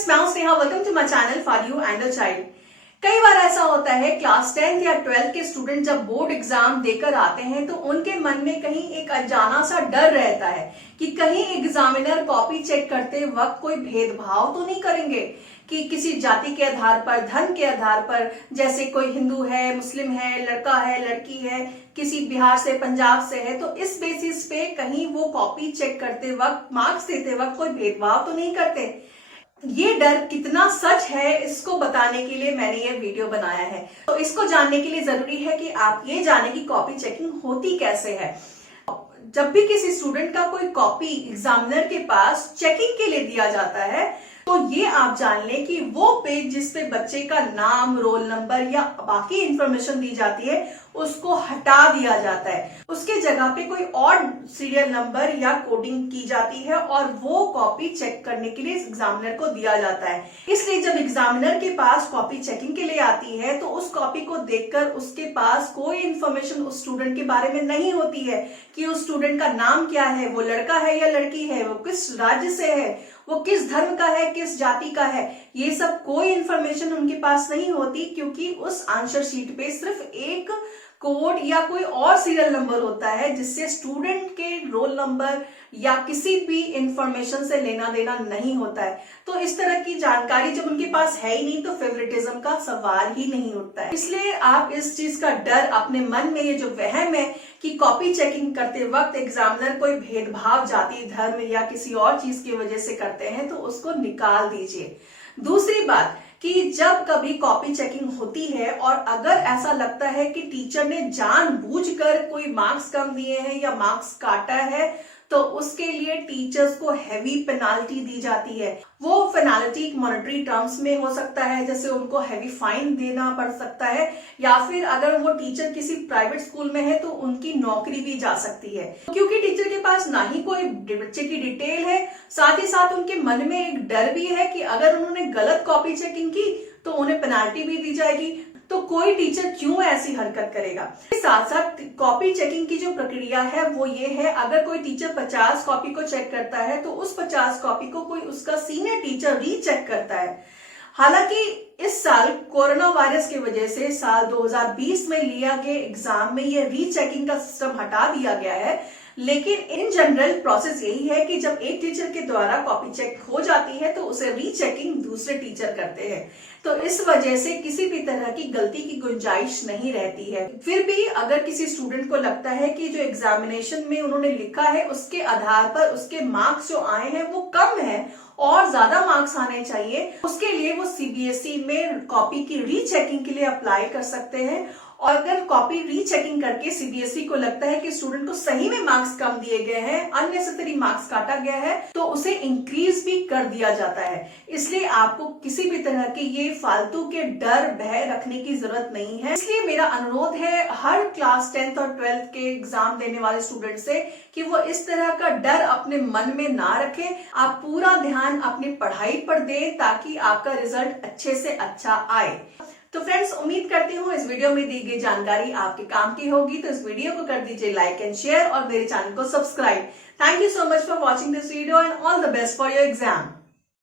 Friends, मैं हूं Sneha. Welcome to my channel for you and a child. कई बार ऐसा होता है क्लास 10th या 12th के स्टूडेंट जब बोर्ड एग्जाम देकर आते हैं तो उनके मन में कहीं एक अनजाना सा डर रहता है कि कहीं एग्जामिनर कॉपी चेक करते वक्त कोई भेदभाव तो नहीं करेंगे, कि किसी जाति के आधार पर, धर्म के आधार पर, जैसे कोई हिंदू है, मुस्लिम है, लड़का है, लड़की है, किसी बिहार से, पंजाब से है, तो इस बेसिस पे कहीं वो कॉपी चेक करते वक्त, मार्क्स देते वक्त कोई भेदभाव तो नहीं करते। ये डर कितना सच है, इसको बताने के लिए मैंने ये वीडियो बनाया है। तो इसको जानने के लिए जरूरी है कि आप ये जाने कि कॉपी चेकिंग होती कैसे है। जब भी किसी स्टूडेंट का कोई कॉपी एग्जामिनर के पास चेकिंग के लिए दिया जाता है तो ये आप जान लें कि वो पेज जिस पे बच्चे का नाम, रोल नंबर या बाकी इंफॉर्मेशन दी जाती है उसको हटा दिया जाता है। उसके जगह पे कोई और सीरियल नंबर या कोडिंग की जाती है और वो कॉपी चेक करने के लिए एग्जामिनर को दिया जाता है। इसलिए जब एग्जामिनर के पास कॉपी चेकिंग के लिए आती है तो उस कॉपी को देखकर उसके पास कोई इंफॉर्मेशन उस स्टूडेंट के बारे में नहीं होती है कि उस स्टूडेंट का नाम क्या है, वो लड़का है या लड़की है, वो किस राज्य से है, वो किस धर्म का है, किस जाति का है। ये सब कोई इंफॉर्मेशन उनके पास नहीं होती, क्योंकि उस आंसर शीट पे सिर्फ एक कोड या कोई और सीरियल नंबर होता है जिससे स्टूडेंट के रोल नंबर या किसी भी इंफॉर्मेशन से लेना देना नहीं होता है। तो इस तरह की जानकारी जब उनके पास है ही नहीं तो फेवरेटिज्म का सवाल ही नहीं उठता है। इसलिए आप इस चीज का डर अपने मन में, ये जो वहम है कि कॉपी चेकिंग करते वक्त एग्जामिनर कोई भेदभाव जाति, धर्म या किसी और चीज की वजह से करते हैं, तो उसको निकाल दीजिए। दूसरी बात कि जब कभी कॉपी चेकिंग होती है और अगर ऐसा लगता है कि टीचर ने जानबूझकर कोई मार्क्स कम दिए हैं या मार्क्स काटा है, तो उसके लिए टीचर्स को हैवी पेनाल्टी दी जाती है। वो पेनाल्टी मॉनेटरी टर्म्स में हो सकता है, जैसे उनको हैवी फाइन देना पड़ सकता है, या फिर अगर वो टीचर किसी प्राइवेट स्कूल में है तो उनकी नौकरी भी जा सकती है। क्योंकि टीचर के पास ना ही कोई बच्चे की डिटेल है, साथ ही साथ उनके मन में एक डर भी है कि अगर उन्होंने गलत कॉपी चेकिंग की तो उन्हें पेनाल्टी भी दी जाएगी। तो कोई टीचर क्यों ऐसी हरकत करेगा। साथ साथ कॉपी चेकिंग की जो प्रक्रिया है वो ये है, अगर कोई टीचर 50 कॉपी को चेक करता है तो उस 50 कॉपी को कोई उसका सीनियर टीचर रीचेक करता है। हालांकि इस साल कोरोना वायरस की वजह से साल 2020 में लिया गया एग्जाम में ये रीचेकिंग का सिस्टम हटा दिया गया है, लेकिन इन जनरल प्रोसेस यही है कि जब एक टीचर के द्वारा कॉपी चेक हो जाती है तो उसे रीचेकिंग दूसरे टीचर करते हैं। तो इस वजह से किसी भी तरह की गलती की गुंजाइश नहीं रहती है। फिर भी अगर किसी स्टूडेंट को लगता है कि जो एग्जामिनेशन में उन्होंने लिखा है उसके आधार पर उसके मार्क्स जो आए हैं वो कम है और ज्यादा मार्क्स आने चाहिए, उसके लिए वो सीबीएसई में कॉपी की रीचेकिंग के लिए अप्लाई कर सकते हैं। और अगर कॉपी रीचेकिंग करके सीबीएसई को लगता है कि स्टूडेंट को सही में मार्क्स कम दिए गए हैं, अननेसेसरी मार्क्स काटा गया है, तो उसे इंक्रीज भी कर दिया जाता है। इसलिए आपको किसी भी तरह के ये फालतू के डर, भय रखने की जरूरत नहीं है। इसलिए मेरा अनुरोध है हर क्लास 10th और 12th के एग्जाम देने वाले स्टूडेंट से कि वो इस तरह का डर अपने मन में ना रखें। आप पूरा ध्यान अपनी पढ़ाई पर दें ताकि आपका रिजल्ट अच्छे से अच्छा आए। तो फ्रेंड्स, उम्मीद करती हूँ इस वीडियो में दी गई जानकारी आपके काम की होगी। तो इस वीडियो को कर दीजिए लाइक एंड शेयर और मेरे चैनल को subscribe. Thank you so much for watching this video and all the best for your exam.